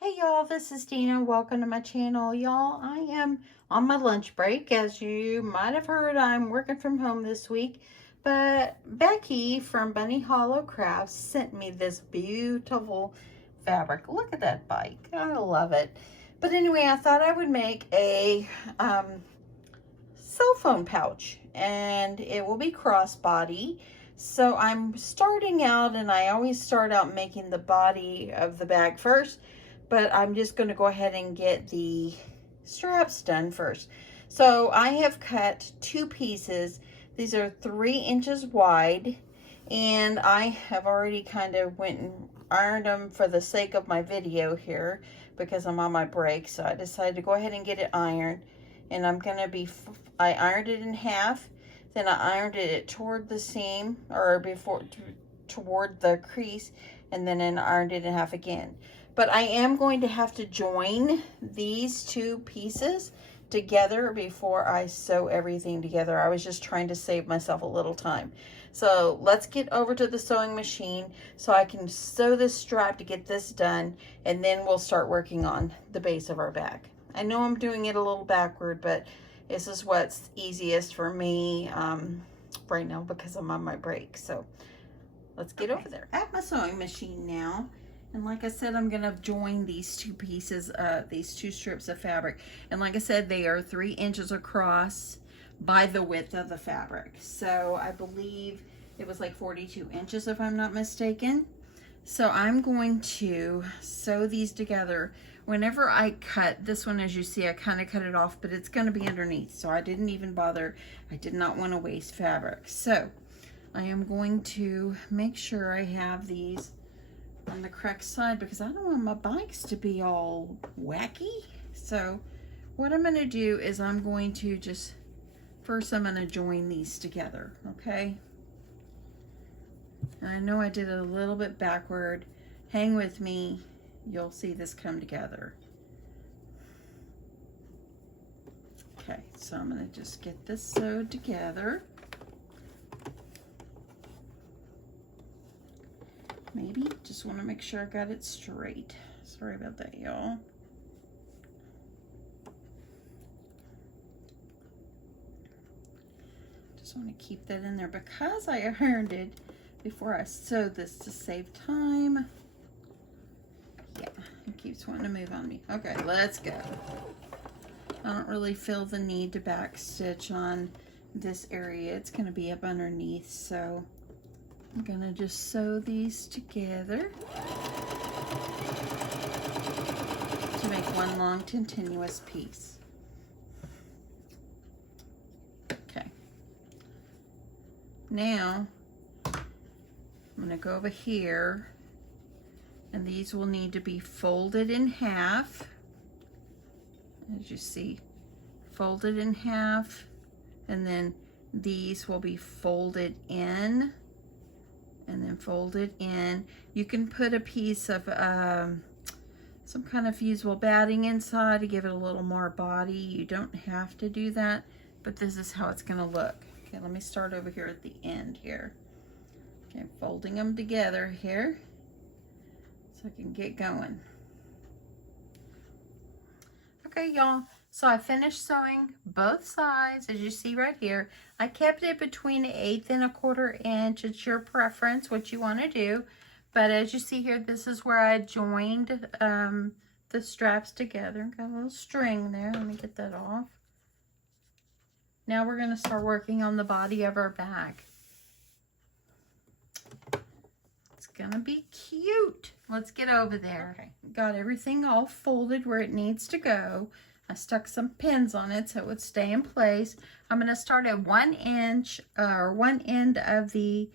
Hey y'all, this is Dina. Welcome to my channel. Y'all, I am on my lunch break. As you might have heard, I'm working from home this week. But Becky from Bunny Hollow Crafts sent me this beautiful fabric. Look at that bike. I love it. But anyway, I thought I would make a cell phone pouch. And it will be crossbody. So I'm starting out, and I always start out making the body of the bag first. But I'm just going to go ahead and get the straps done first. So I have cut two pieces. These are 3 inches wide, and I have already kind of went and ironed them for the sake of my video here because I'm on my break. So I decided to go ahead and get it ironed, and I ironed it in half, then I ironed it toward the seam, or toward the crease, and then I ironed it in half again. But I am going to have to join these two pieces together before I sew everything together. I was just trying to save myself a little time. So let's get over to the sewing machine so I can sew this strap to get this done, and then we'll start working on the base of our bag. I know I'm doing it a little backward, but this is what's easiest for me right now because I'm on my break. So let's get over there. At my sewing machine now. And like I said, I'm going to join these two pieces, these two strips of fabric. And like I said, they are 3 inches across by the width of the fabric. So I believe it was like 42 inches if I'm not mistaken. So I'm going to sew these together. Whenever I cut this one, as you see, I kind of cut it off, but it's going to be underneath. So I didn't even bother. I did not want to waste fabric. So I am going to make sure I have these on the correct side because I don't want my bikes to be all wacky. So what I'm going to do is I'm going to first I'm going to join these together, okay? And I know I did it a little bit backward. Hang with me. You'll see this come together. Okay, so I'm going to just get this sewed together. Maybe just want to make sure I got it straight. Sorry about that, y'all. Just want to keep that in there because I ironed it before I sewed this to save time. Yeah, it keeps wanting to move on me. Okay, let's go. I don't really feel the need to back stitch on this area. It's going to be up underneath, so I'm gonna just sew these together to make one long continuous piece. Okay. Now, I'm gonna go over here, and these will need to be folded in half. As you see, folded in half, and then these will be folded in. And then fold it in. You can put a piece of some kind of fusible batting inside to give it a little more body. You don't have to do that, but this is how it's gonna look. Okay, let me start over here at the end here. Okay, folding them together here so I can get going. Okay, y'all. So I finished sewing both sides, as you see right here. I kept it between 1/8 and 1/4 inch. It's your preference, what you want to do. But as you see here, this is where I joined the straps together. Got a little string there. Let me get that off. Now we're going to start working on the body of our bag. It's going to be cute. Let's get over there. Okay, got everything all folded where it needs to go. I stuck some pins on it so it would stay in place. I'm going to start at 1 inch or one end of the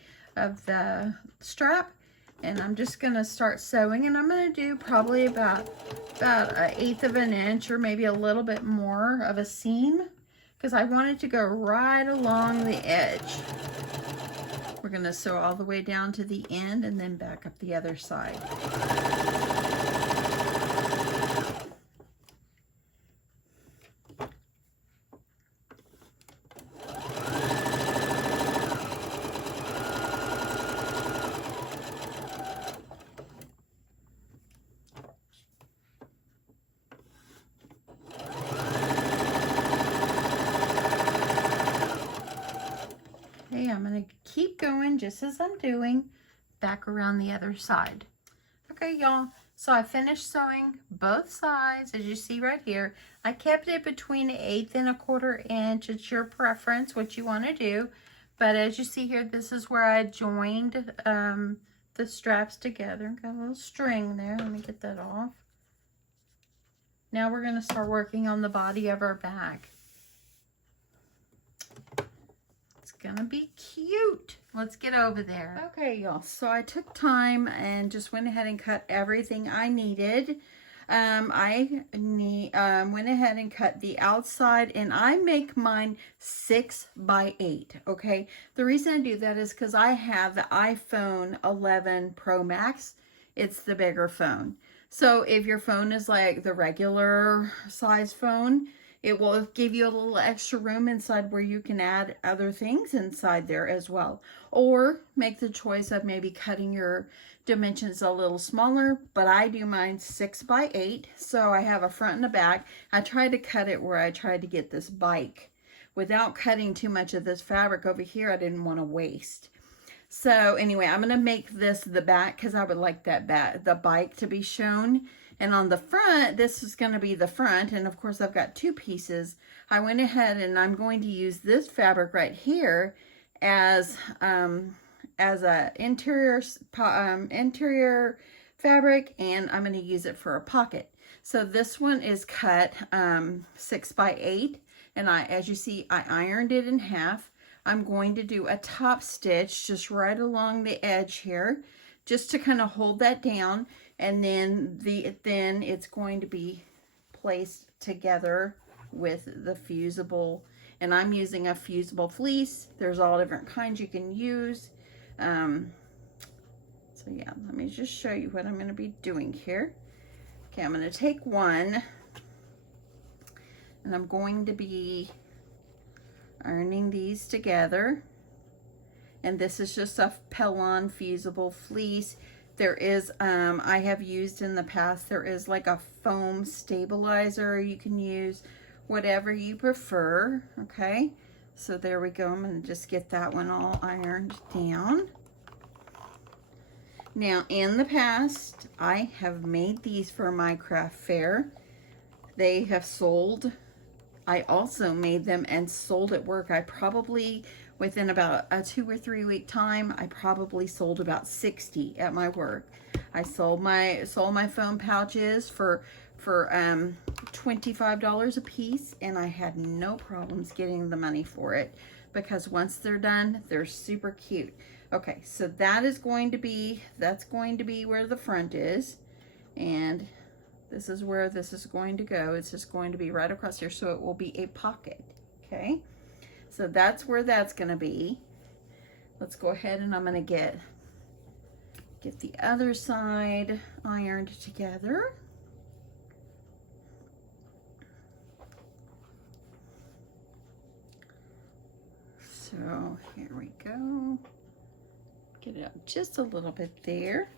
strap, and I'm just going to start sewing, and I'm going to do probably about 1/8 of an inch or maybe a little bit more of a seam because I want it to go right along the edge. We're going to sew all the way down to the end and then back up the other side. keep going just as I'm doing back around the other side. Okay, y'all, so I finished sewing both sides, as you see right here. I kept it between 1/8 and 1/4 inch. It's your preference, what you want to do. But as you see here, this is where I joined the straps together. Got a little string there. Let me get that off. Now we're going to start working on the body of our bag. It's going to be cute. Let's get over there. Okay, y'all. So I took time and just went ahead and cut everything I needed. I went ahead and cut the outside, and I make mine 6 by 8. Okay, the reason I do that is because I have the iPhone 11 Pro Max. It's the bigger phone. So if your phone is like the regular size phone, it will give you a little extra room inside where you can add other things inside there as well. Or make the choice of maybe cutting your dimensions a little smaller, but I do mine 6 by 8. So I have a front and a back. I tried to cut it where I tried to get this bike without cutting too much of this fabric over here. I didn't want to waste. So anyway, I'm going to make this the back because I would like the bike to be shown. And on the front, this is going to be the front. And of course, I've got 2 pieces. I went ahead and I'm going to use this fabric right here as a interior fabric, and I'm going to use it for a pocket. So this one is cut 6 by 8, and as you see, I ironed it in half. I'm going to do a top stitch just right along the edge here, just to kind of hold that down, and then it's going to be placed together with the fusible, and I'm using a fusible fleece. There's all different kinds you can use. So yeah, let me just show you what I'm going to be doing here. Okay, I'm going to take one, and I'm going to be ironing these together. And this is just a Pellon fusible fleece. There is, I have used in the past, there is like a foam stabilizer you can use, whatever you prefer. Okay, so there we go. I'm going to just get that one all ironed down. Now, in the past, I have made these for my craft fair. They have sold. I also made them and sold at work. I probably, within about a 2 or 3 week time, I probably sold about 60 at my work. I sold my foam pouches for $25 a piece, and I had no problems getting the money for it because once they're done, they're super cute. Okay, so that's going to be where the front is, and this is where this is going to go. It's just going to be right across here, so it will be a pocket. Okay, so that's where that's going to be. Let's go ahead and I'm going to get the other side ironed together. So here we go. Get it up just a little bit there.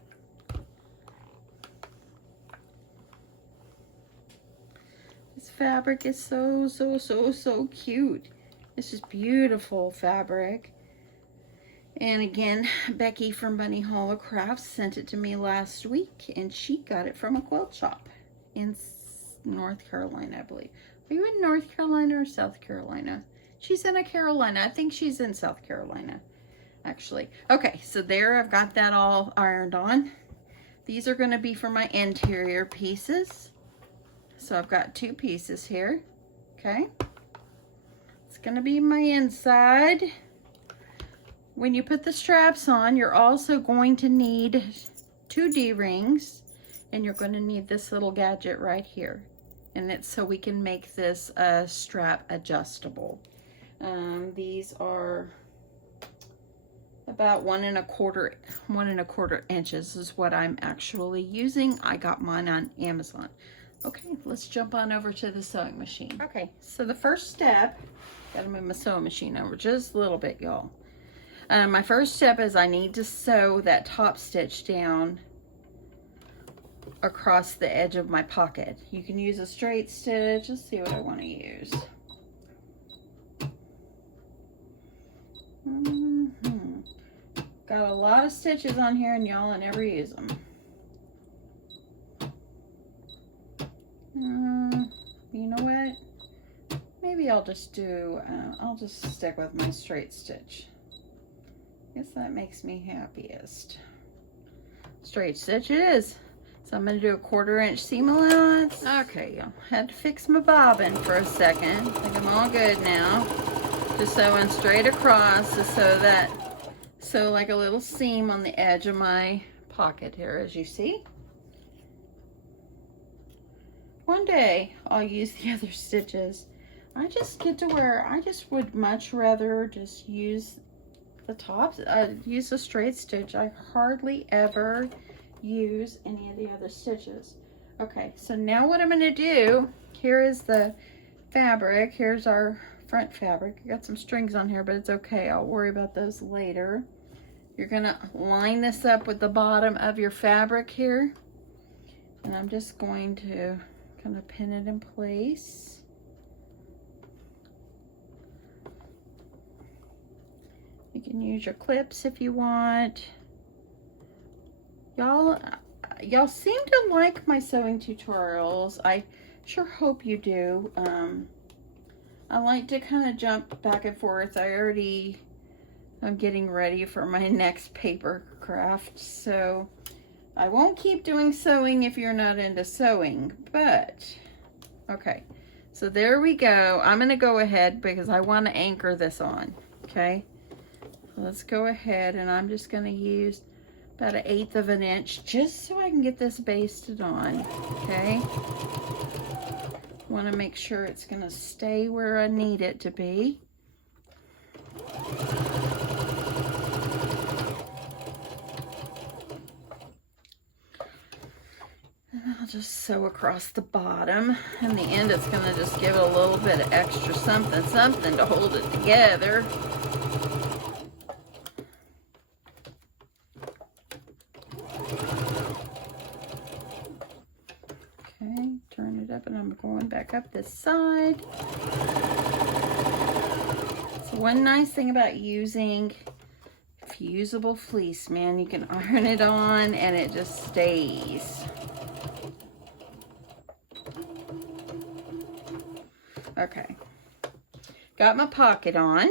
This fabric is so cute. This is beautiful fabric. And again, Becky from Bunny Hollow Crafts sent it to me last week, and she got it from a quilt shop in North Carolina, I believe. Are you in North Carolina or South Carolina? She's in Carolina. I think she's in South Carolina, actually. Okay, so there, I've got that all ironed on. These are going to be for my interior pieces. So I've got 2 pieces here. Okay. It's going to be my inside. When you put the straps on, you're also going to need 2 D-rings, and you're going to need this little gadget right here. And it's so we can make this strap adjustable. These are about 1 1/4 inches is what I'm actually using. I got mine on Amazon. Okay, let's jump on over to the sewing machine. Okay, so the first step, gotta move my sewing machine over just a little bit, y'all. My first step is I need to sew that top stitch down across the edge of my pocket. You can use a straight stitch. Let's see what I want to use. Got a lot of stitches on here, and y'all, I never use them. You know what? Maybe I'll just do, I'll just stick with my straight stitch. Guess that makes me happiest. Straight stitch it is. So I'm going to do a 1/4 inch seam allowance. Okay, y'all, had to fix my bobbin for a second. I think I'm all good now. Just sewing straight across to sew like a little seam on the edge of my pocket here, as you see. One day I'll use the other stitches. I just get to where I just would much rather just use the tops, use a straight stitch. I hardly ever use any of the other stitches. Okay, so now what I'm going to do, here is the fabric. Here's our front fabric. I got some strings on here, but it's okay. I'll worry about those later. You're going to line this up with the bottom of your fabric here. And I'm just going to kind of pin it in place. You can use your clips if you want. Y'all seem to like my sewing tutorials. I sure hope you do. I like to kind of jump back and forth. I'm getting ready for my next paper craft, so I won't keep doing sewing if you're not into sewing, but okay. So there we go. I'm gonna go ahead because I want to anchor this on, okay? Let's go ahead, and I'm just gonna use about 1/8 of an inch just so I can get this basted on, okay? Want to make sure it's gonna stay where I need it to be. And I'll just sew across the bottom. In the end, it's gonna just give it a little bit of extra something to hold it together. Okay, turn it up, and I'm going back up this side. So one nice thing about using fusible fleece, man, you can iron it on and it just stays. Okay, got my pocket on.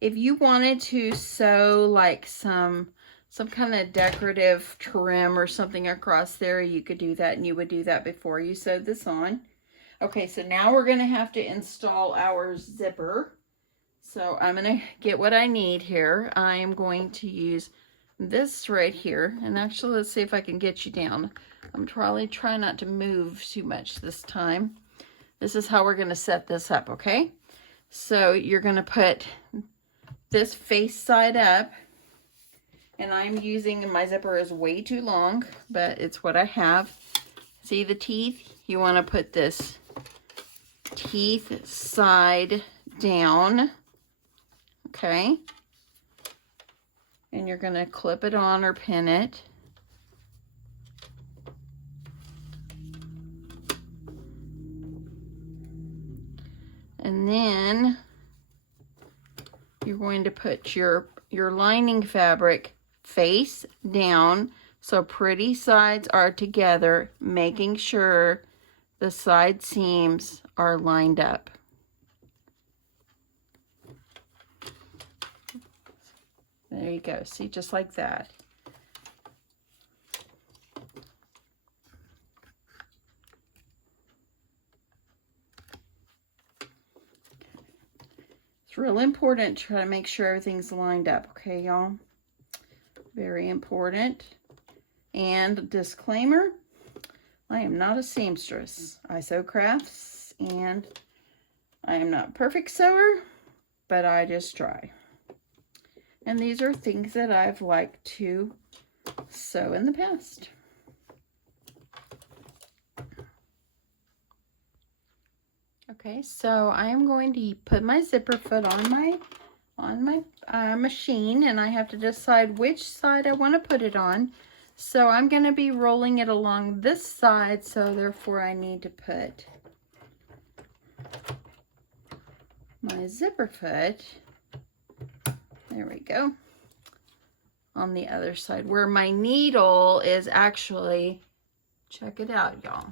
If you wanted to sew like some kind of decorative trim or something across there, you could do that, and you would do that before you sewed this on. Okay, so now we're going to have to install our zipper. So I'm going to get what I need here. I am going to use this right here, and actually let's see if I can get you down. I'm probably trying not to move too much this time. This is how we're going to set this up, okay? So you're going to put this face side up, and I'm using, my zipper is way too long, but it's what I have. See the teeth? You want to put this teeth side down, okay? And you're going to clip it on or pin it. And then you're going to put your lining fabric face down so pretty sides are together, making sure the side seams are lined up. There you go. See, just like that. It's real important to try to make sure everything's lined up, okay, y'all? Very important. And disclaimer, I am not a seamstress. I sew crafts, and I am not a perfect sewer, but I just try. And these are things that I've liked to sew in the past. Okay, so I am going to put my zipper foot on my machine, and I have to decide which side I want to put it on. So I'm going to be rolling it along this side, so therefore I need to put my zipper foot, there we go, on the other side, where my needle is actually, check it out, y'all.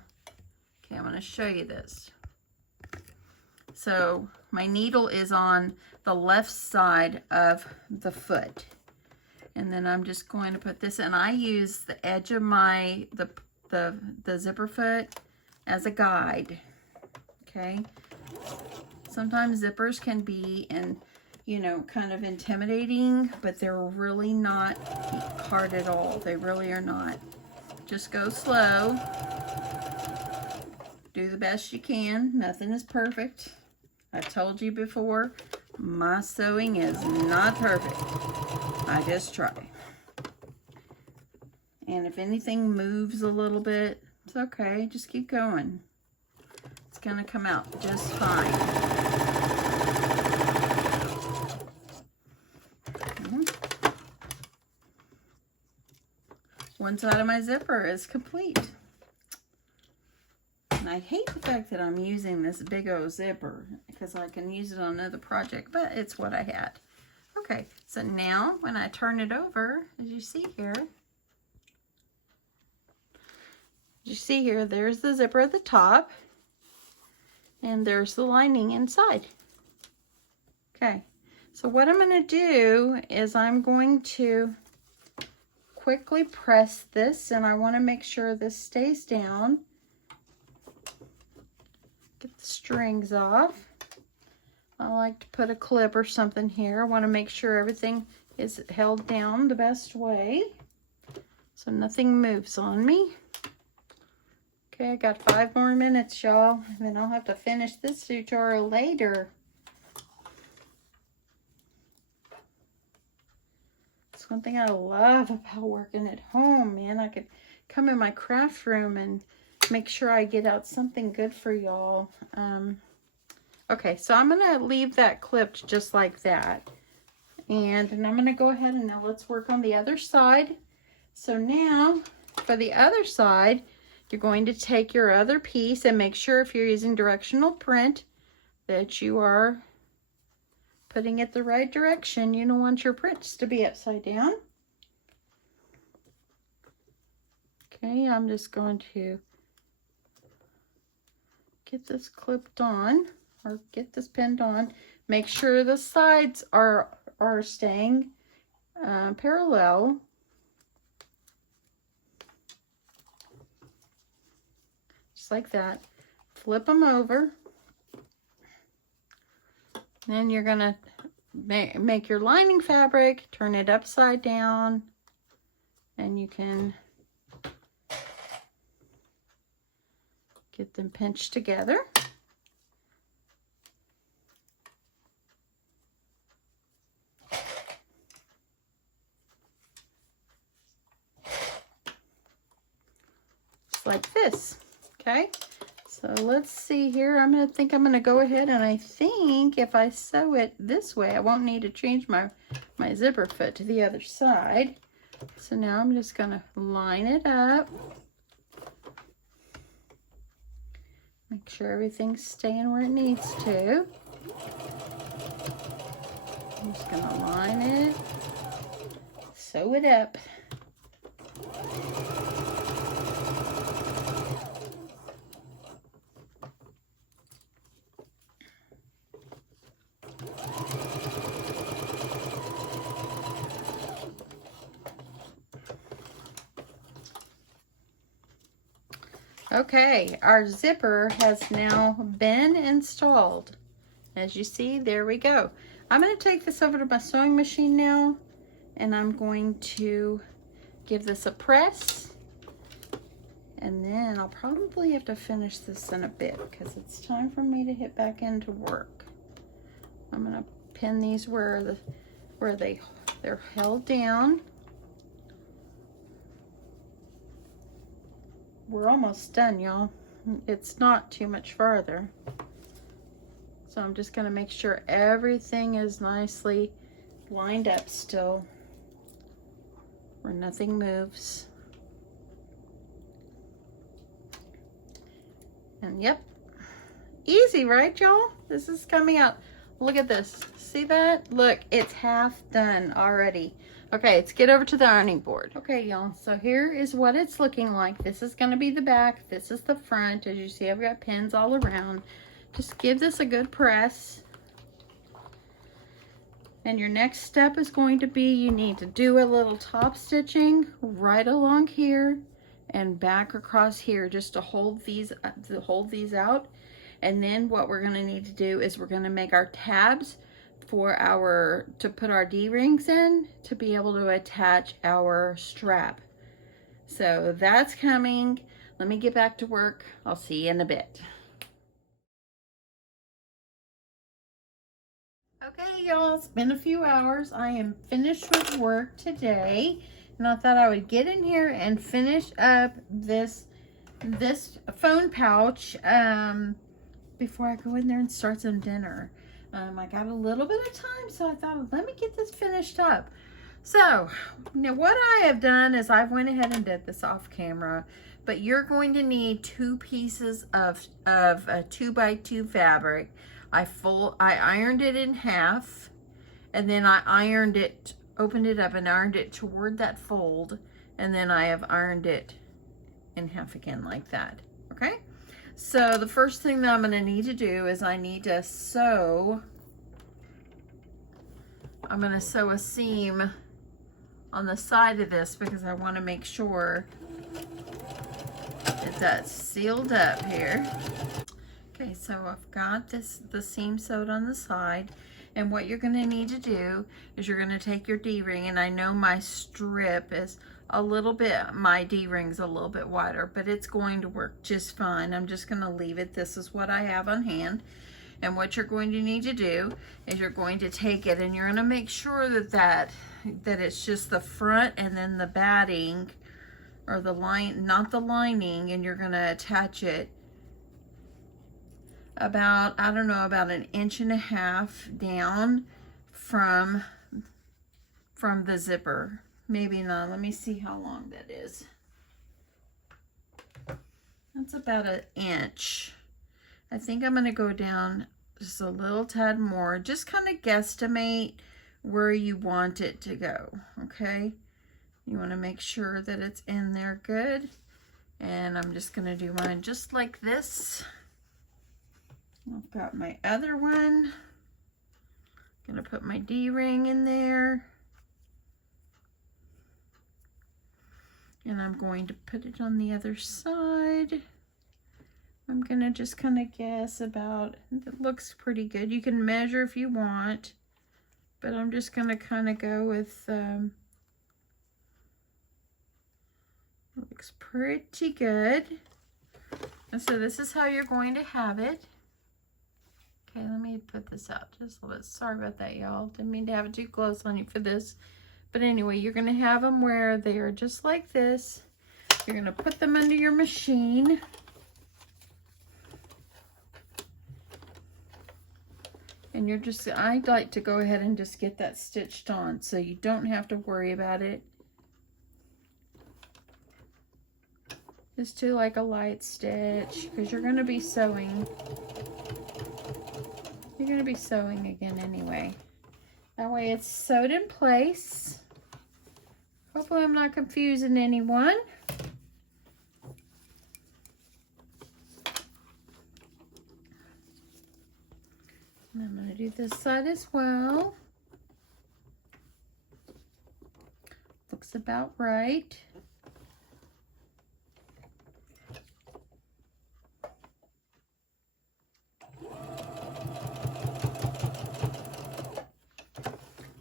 Okay, I'm going to show you this. So my needle is on the left side of the foot. And then I'm just going to put this, and I use the edge of my, the zipper foot as a guide, okay? Sometimes zippers can be, you know, kind of intimidating, but they're really not hard at all. They really are not. Just go slow. Do the best you can. Nothing is perfect. I told you before, my sewing is not perfect. I just try. And if anything moves a little bit, it's okay. Just keep going. It's going to come out just fine. One side of my zipper is complete. And I hate the fact that I'm using this big old zipper because I can use it on another project, but it's what I had. Okay, so now when I turn it over, as you see here, there's the zipper at the top, and there's the lining inside. Okay, so what I'm going to do is I'm going to quickly press this, and I want to make sure this stays down. Get the strings off. I like to put a clip or something here. I want to make sure everything is held down the best way so nothing moves on me. Okay, I got 5 more minutes, y'all, and then I'll have to finish this tutorial later. It's one thing I love about working at home, man. I could come in my craft room and make sure I get out something good for y'all. Okay, so I'm going to leave that clipped just like that. And I'm going to go ahead and now let's work on the other side. So now, for the other side, you're going to take your other piece and make sure if you're using directional print that you are putting it the right direction. You don't want your prints to be upside down. Okay, I'm just going to get this clipped on, or get this pinned on. Make sure the sides are staying parallel. Just like that. Flip them over. Then you're gonna make your lining fabric, turn it upside down, and you can get them pinched together. Just like this, okay? So let's see here. I'm going to go ahead, and I think if I sew it this way, I won't need to change my zipper foot to the other side. So now I'm just going to line it up. Make sure everything's staying where it needs to. I'm just going to line it, sew it up. Okay, our zipper has now been installed. As you see, there we go. I'm going to take this over to my sewing machine now, and I'm going to give this a press, and then I'll probably have to finish this in a bit because it's time for me to hit back into work. I'm going to pin these where they're held down. We're almost done, y'all. It's not too much farther. So I'm just going to make sure everything is nicely lined up still, where nothing moves. And yep, easy, right, y'all? This is coming out. Look at this. See that? Look, it's half done already. Okay, let's get over to the ironing board. Okay, y'all, so here is what it's looking like. This is going to be the back. This is the front. As you see, I've got pins all around. Just give this a good press. And your next step is going to be, you need to do a little top stitching right along here and back across here just to hold these out. And then what we're going to need to do is we're going to make our tabs for to put our D-rings in to be able to attach our strap. So that's coming. Let me get back to work. I'll see you in a bit. Okay, y'all, it's been a few hours. I am finished with work today, and I thought I would get in here and finish up this phone pouch before I go in there and start some dinner. I got a little bit of time, so I thought, let me get this finished up. So, now what I have done is I've went ahead and did this off camera, but you're going to need 2 pieces of a 2x2 fabric. I ironed it in half, and then I opened it up and ironed it toward that fold, and then I have ironed it in half again like that, okay? So the first thing that I'm gonna need to do is I need to sew. I'm gonna sew a seam on the side of this because I wanna make sure that that's sealed up here. Okay, so I've got the seam sewed on the side, and what you're going to need to do is you're going to take your D-ring, and I know my strip is a little bit, my D-ring's a little bit wider, but it's going to work just fine. I'm just going to leave it. This is what I have on hand, and what you're going to need to do is you're going to take it, and you're going to make sure that it's just the front and then the batting, or the line, not the lining, and you're going to attach it about, I don't know, about 1.5 inches down from the zipper. Maybe not. Let me see how long that is. That's about 1 inch. I think I'm going to go down just a little tad more. Just kind of guesstimate where you want it to go, okay? You want to make sure that it's in there good. And I'm just going to do mine just like this. I've got my other one. I'm gonna put my D-ring in there. And I'm going to put it on the other side. I'm gonna just kind of guess about, it looks pretty good. You can measure if you want, but I'm just gonna kind of go with, looks pretty good. And so this is how you're going to have it. Okay, let me put this out just a little bit. Sorry about that, y'all. Didn't mean to have it too close on you for this. But anyway, you're going to have them where they are just like this. You're going to put them under your machine. And you're just, I'd like to go ahead and just get that stitched on so you don't have to worry about it. Just do like a light stitch because you're going to be sewing. You're going to be sewing again anyway. That way it's sewed in place. Hopefully I'm not confusing anyone. And I'm going to do this side as well. Looks about right.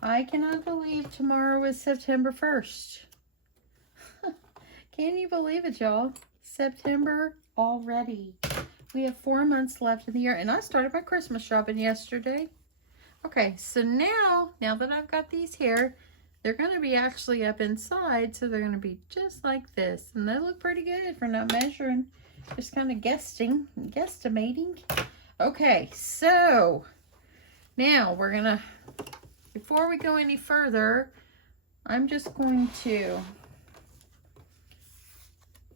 I cannot believe tomorrow is September 1st. Can you believe it, y'all? September already. We have 4 months left in the year, and I started my Christmas shopping yesterday. Okay, so now that I've got these here, they're going to be actually up inside, so they're going to be just like this. And they look pretty good for not measuring, just kind of guesstimating. Okay, so now we're going to, before we go any further, I'm just going to,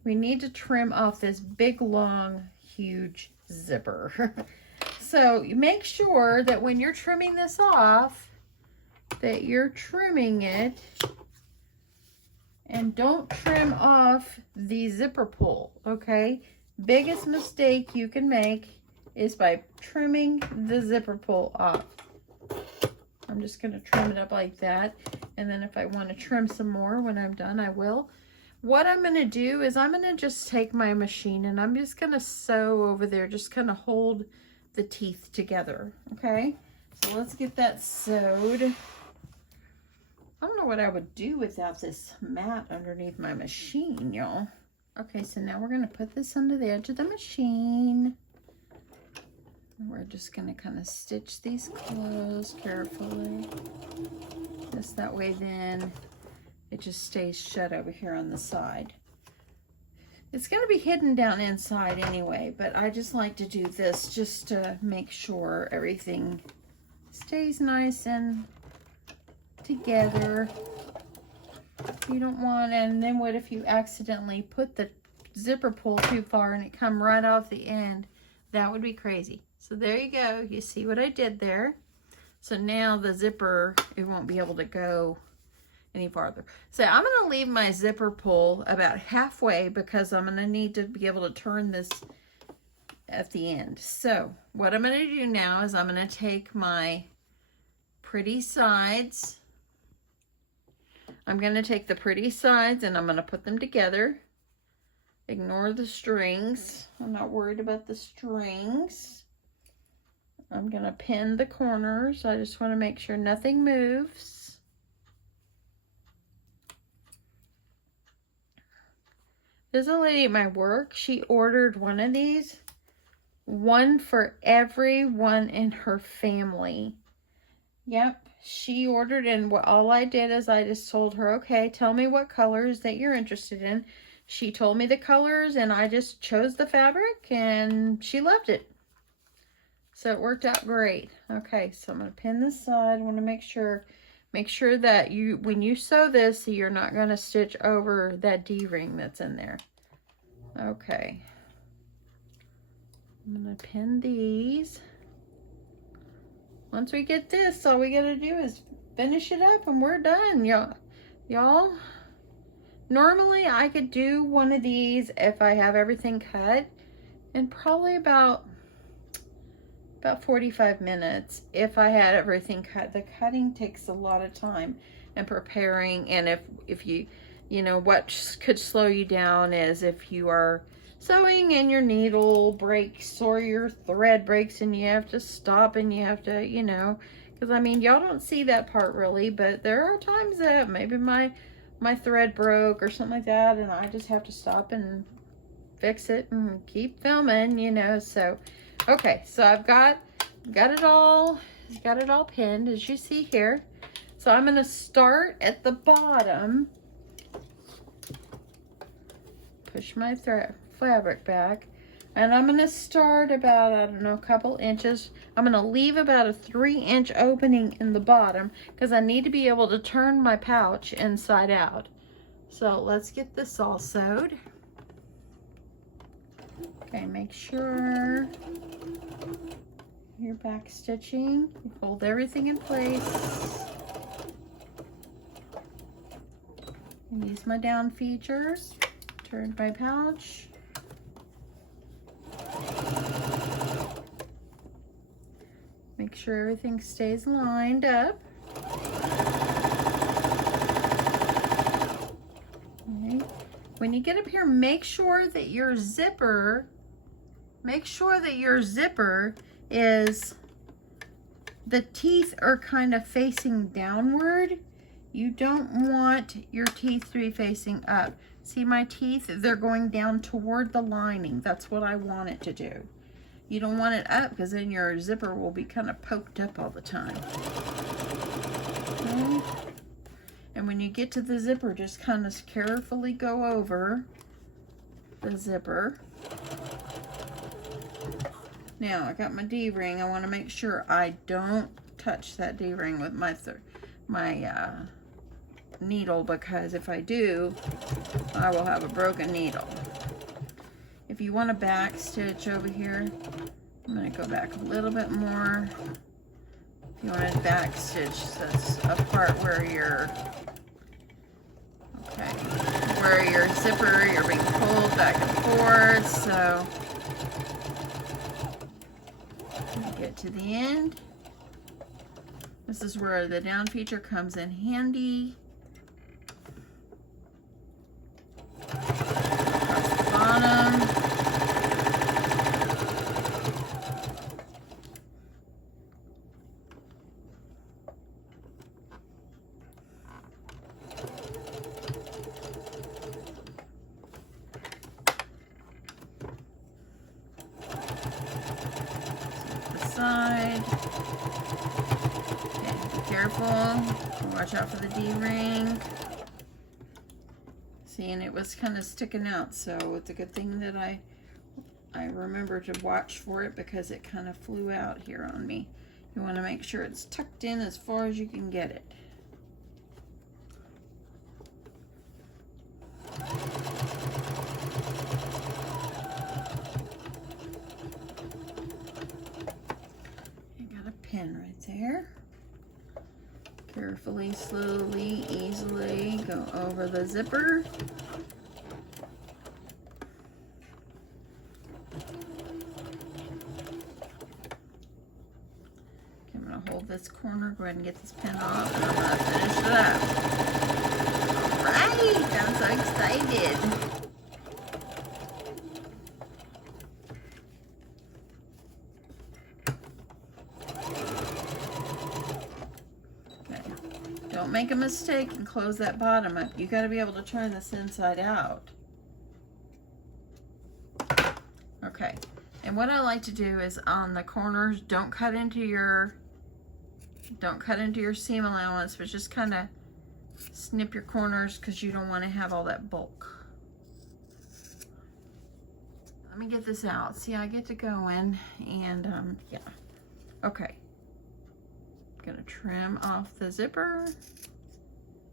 we need to trim off this big, long, huge zipper. So you make sure that when you're trimming this off, that you're trimming it And don't trim off the zipper pull, okay? Biggest mistake you can make is by trimming the zipper pull off. I'm just going to trim it up like that. And then if I want to trim some more when I'm done, I will. What I'm going to do is I'm going to just take my machine and I'm just going to sew over there, just kind of hold the teeth together, okay? So let's get that sewed. I don't know what I would do without this mat underneath my machine, y'all. Okay, so now we're going to put this under the edge of the machine. We're just going to kind of stitch these closed carefully. Just that way then it just stays shut over here on the side. It's going to be hidden down inside anyway, but I just like to do this just to make sure everything stays nice and together. You don't want, and then what if you accidentally put the zipper pull too far and it come right off the end? That would be crazy. So there you go. You see what I did there? So now the zipper, it won't be able to go any farther. So I'm going to leave my zipper pull about halfway because I'm going to need to be able to turn this at the end. So what I'm going to do now is I'm going to take my pretty sides. I'm going to take the pretty sides and I'm going to put them together. Ignore the strings. I'm not worried about the strings. I'm going to pin the corners. I just want to make sure nothing moves. There's a lady at my work. She ordered one of these. One for everyone in her family. Yep. She ordered, and all I did is I just told her, okay, tell me what colors that you're interested in. She told me the colors and I just chose the fabric and she loved it. So it worked out great. Okay, so I'm going to pin this side. I want to make sure that when you sew this, you're not going to stitch over that D-ring that's in there. Okay. I'm going to pin these. Once we get this, all we got to do is finish it up and we're done, y'all. Normally, I could do one of these if I have everything cut in probably about 45 minutes if I had everything cut. The cutting takes a lot of time and preparing, and if you know what could slow you down is if you are sewing and your needle breaks or your thread breaks and you have to stop and you have to, because I mean, y'all don't see that part really, but there are times that maybe my thread broke or something like that and I just have to stop and fix it and keep filming, so okay, so I've got it all pinned as you see here. So I'm going to start at the bottom, push my fabric back, and I'm going to start about, I don't know, a couple inches. I'm going to leave about a 3-inch opening in the bottom because I need to be able to turn my pouch inside out. So let's get this all sewed. Okay, make sure you're back stitching. Hold everything in place. Use my down features. Turn my pouch. Make sure everything stays lined up. Okay. When you get up here, make sure that your zipper is, the teeth are kind of facing downward. You don't want your teeth to be facing up. See my teeth? They're going down toward the lining. That's what I want it to do. You don't want it up because then your zipper will be kind of poked up all the time. Okay. And when you get to the zipper, just kind of carefully go over the zipper. Now I got my D-ring. I want to make sure I don't touch that D-ring with my needle, because if I do, I will have a broken needle. If you want to back stitch over here, I'm going to go back a little bit more. If you want to back stitch, that's a part where you're, okay. zipper, you're being pulled back and forth, so get to the end. This is where the down feature comes in handy. Across the bottom. Side. Okay, be careful. Watch out for the D-ring. See, and it was kind of sticking out, so it's a good thing that I remember to watch for it because it kind of flew out here on me. You want to make sure it's tucked in as far as you can get it. Pin right there. Carefully, slowly, easily go over the zipper. Okay, I'm going to hold this corner, go ahead and get this pin off, and I'm going to finish it up. Alright, I'm so excited. Don't make a mistake and close that bottom up. You got to be able to turn this inside out. Okay, and what I like to do is on the corners, don't cut into your seam allowance, but just kind of snip your corners because you don't want to have all that bulk. Let me get this out. See, I get to go in and yeah. Okay. Gonna trim off the zipper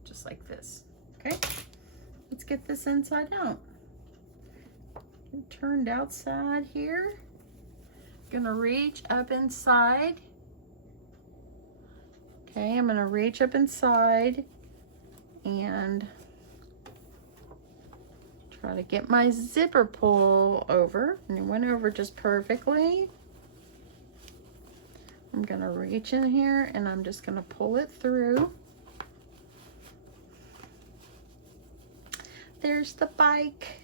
just like this. Okay, let's get this inside out. Turned outside here. Gonna reach up inside. Okay, I'm gonna reach up inside and try to get my zipper pull over, and it went over just perfectly. I'm gonna reach in here and I'm just gonna pull it through. There's the bike.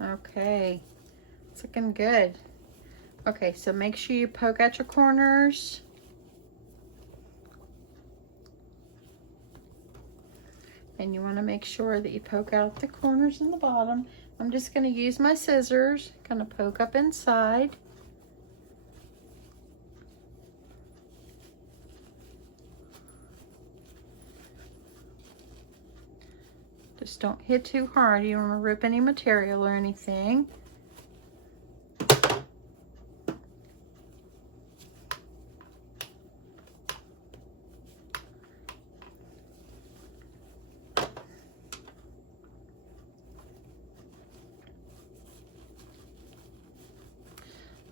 Okay, it's looking good. Okay, so make sure you poke out your corners. And you want to make sure that you poke out the corners in the bottom. I'm just going to use my scissors, kind of poke up inside. Just don't hit too hard. You don't want to rip any material or anything.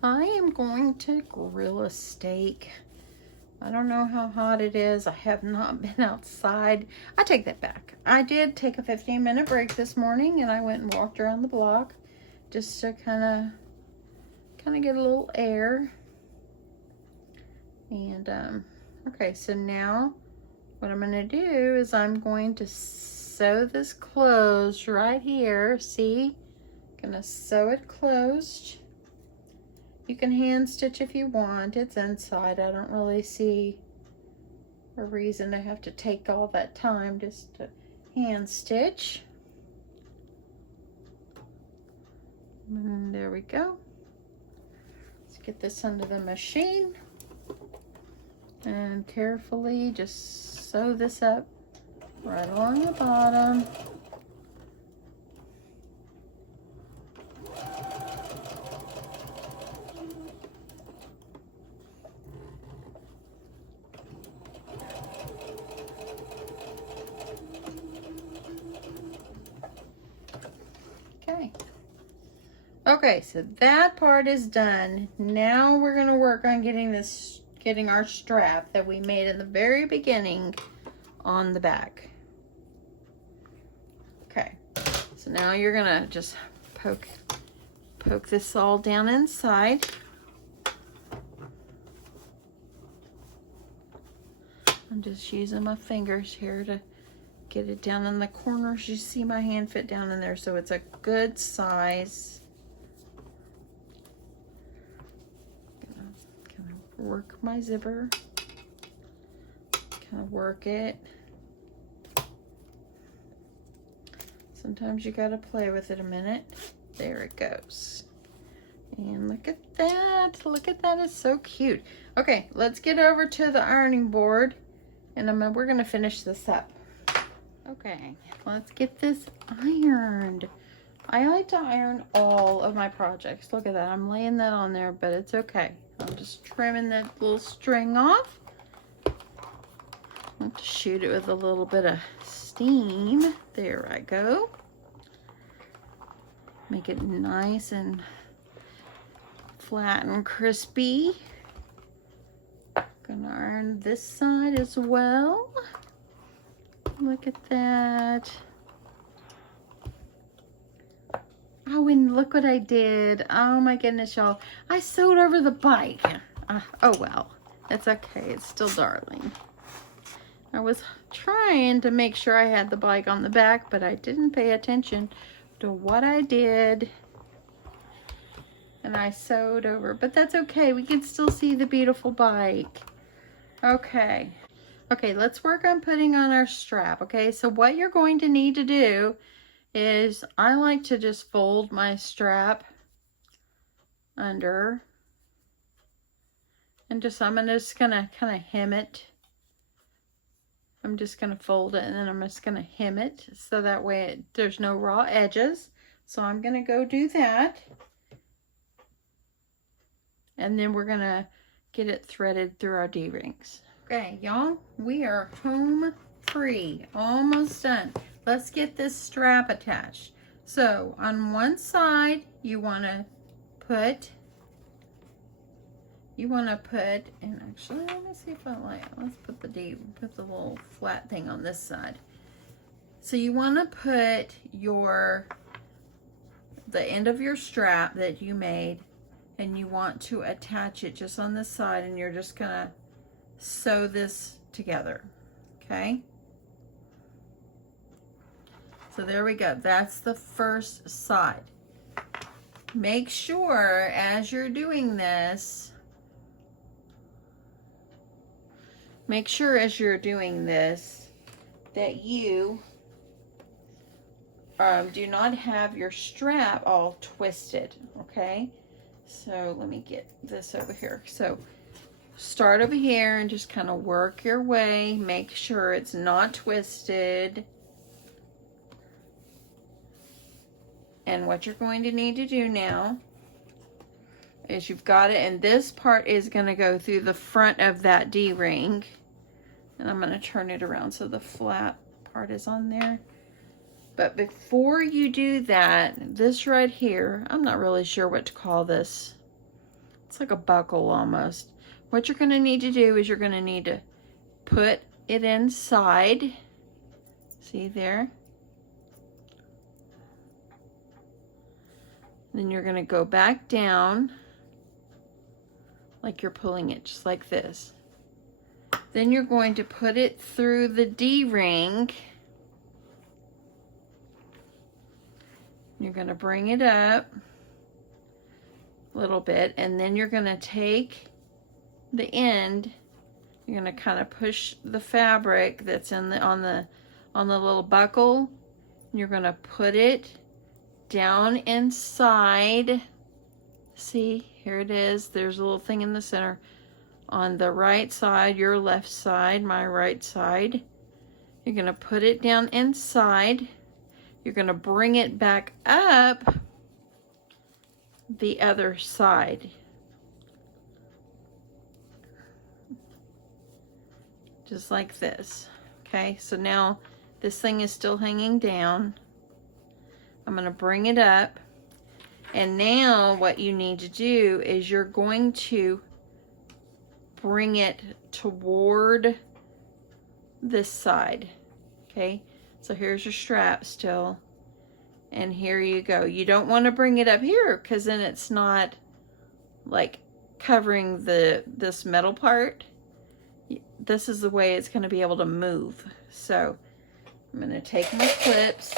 I am going to grill a steak. I don't know how hot it is. I have not been outside. I take that back. I did take a 15-minute break this morning and I went and walked around the block just to kind of get a little air. And okay, so now what I'm going to do is I'm going to sew this closed right here. See? I'm going to sew it closed. You can hand stitch if you want. It's inside. I don't really see a reason to have to take all that time just to hand stitch. And there we go. Let's get this under the machine and carefully just sew this up right along the bottom. Okay, so that part is done. Now we're gonna work on getting our strap that we made in the very beginning on the back. Okay, so now you're gonna just poke this all down inside. I'm just using my fingers here to get it down in the corners. You see my hand fit down in there, so it's a good size. Gonna work my zipper. Kind of work it. Sometimes you gotta play with it a minute. There it goes. And look at that. Look at that. It's so cute. Okay, let's get over to the ironing board, and we're gonna finish this up. Okay, let's get this ironed. I like to iron all of my projects. Look at that. I'm laying that on there, but it's okay. I'm just trimming that little string off. I want to shoot it with a little bit of steam. There I go. Make it nice and flat and crispy. Gonna iron this side as well. Look at that. Oh, and look what I did. Oh my goodness, y'all. I sewed over the bike. Oh well, it's okay. It's still darling. I was trying to make sure I had the bike on the back, but I didn't pay attention to what I did. And I sewed over, but that's okay. We can still see the beautiful bike. Okay. Okay, let's work on putting on our strap. Okay, so what you're going to need to do is, I like to just fold my strap under, and I'm just gonna kind of hem it. I'm just gonna fold it, and then I'm just gonna hem it, so that way there's no raw edges. So I'm gonna go do that. And then we're gonna get it threaded through our D-rings. Okay, y'all, we are home free, almost done. Let's get this strap attached. So on one side, you wanna put, and actually, let me see if I like it. Let's put the little flat thing on this side. So you wanna put the end of your strap that you made, and you want to attach it just on this side, and you're just gonna sew this together, okay? So there we go. That's the first side. Make sure as you're doing this, that you do not have your strap all twisted, okay? So let me get this over here. So start over here and just kind of work your way. Make sure it's not twisted. And what you're going to need to do now is, you've got it, and this part is going to go through the front of that D-ring. And I'm going to turn it around so the flat part is on there. But before you do that, this right here, I'm not really sure what to call this. It's like a buckle almost. What you're going to need to do is, you're going to need to put it inside. See there? Then you're going to go back down like you're pulling it, just like this. Then you're going to put it through the D-ring. You're going to bring it up a little bit, and then you're going to take the end, you're going to kind of push the fabric that's on the little buckle, and you're going to put it down inside. See, here it is. There's a little thing in the center. On the right side, your left side, my right side. You're going to put it down inside. You're going to bring it back up the other side. Just like this. Okay, so now this thing is still hanging down. I'm going to bring it up, And now what you need to do is you're going to bring it toward this side. Okay, so here's your strap still. And here you go. You don't want to bring it up here because then it's not like covering this metal part. This is the way it's going to be able to move. So I'm going to take my clips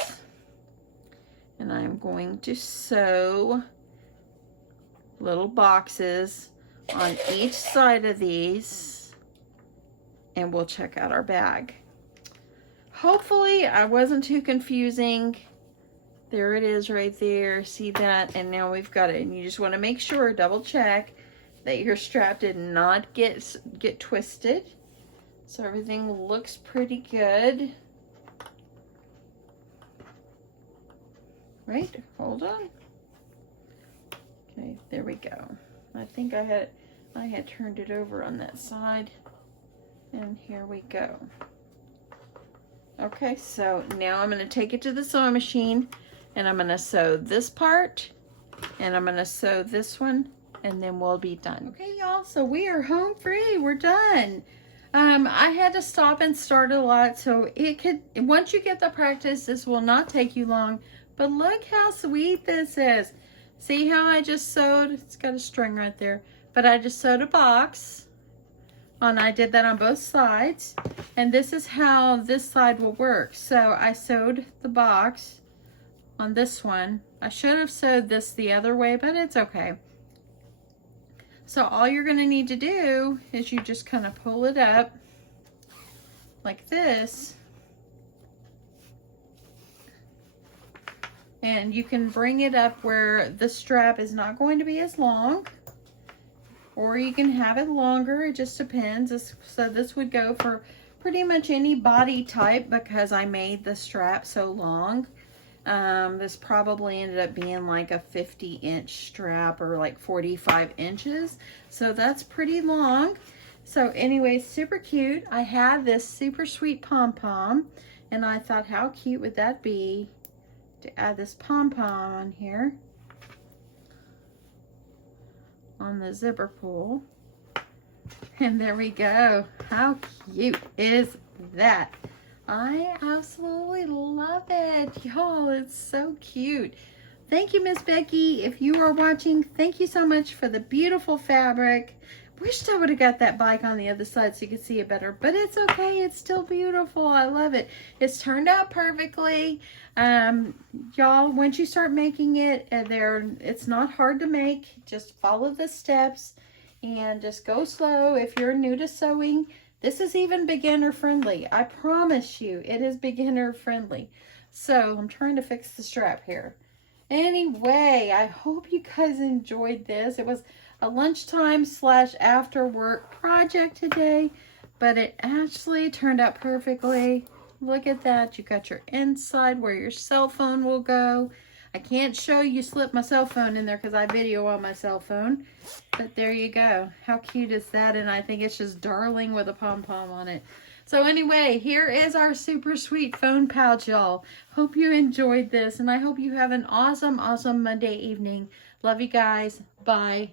and I'm going to sew little boxes on each side of these, and we'll check out our bag. Hopefully I wasn't too confusing. There it is right there. See that? And now we've got it. And you just want to make sure, double check that your strap did not get twisted. So everything looks pretty good. Right? Hold on. Okay, there we go. I think I had turned it over on that side. And here we go. Okay, so now I'm going to take it to the sewing machine and I'm going to sew this part and I'm going to sew this one and then we'll be done. Okay, y'all, so we are home free. We're done. I had to stop and start a lot, so once you get the practice, this will not take you long. But look how sweet this is. See how I just sewed? It's got a string right there. But I just sewed a box. And I did that on both sides. And this is how this side will work. So I sewed the box on this one. I should have sewed this the other way, but it's okay. So all you're going to need to do is you just kind of pull it up like this. And you can bring it up where the strap is not going to be as long. Or you can have it longer, it just depends. So this would go for pretty much any body type because I made the strap so long. This probably ended up being like a 50-inch strap or like 45 inches. So that's pretty long. So anyway, super cute. I had this super sweet pom-pom and I thought how cute would that be to add this pom-pom on here. On the zipper pull. And there we go. How cute is that? I absolutely love it. Y'all, it's so cute. Thank you, Miss Becky. If you are watching, thank you so much for the beautiful fabric. Wished I would have got that bike on the other side so you could see it better, but it's okay. It's still beautiful. I love it. It's turned out perfectly. Y'all, once you start making it, it's not hard to make. Just follow the steps and just go slow. If you're new to sewing, this is even beginner friendly. I promise you, it is beginner friendly. So I'm trying to fix the strap here. Anyway, I hope you guys enjoyed this. It was a lunchtime / after work project today, but it actually turned out perfectly. Look at that. You got your inside where your cell phone will go. I can't show you slip my cell phone in there because I video on my cell phone, but there you go. How cute is that? And I think it's just darling with a pom-pom on it. So anyway, here is our super sweet phone pouch, y'all. Hope you enjoyed this, and I hope you have an awesome, awesome Monday evening. Love you guys. Bye.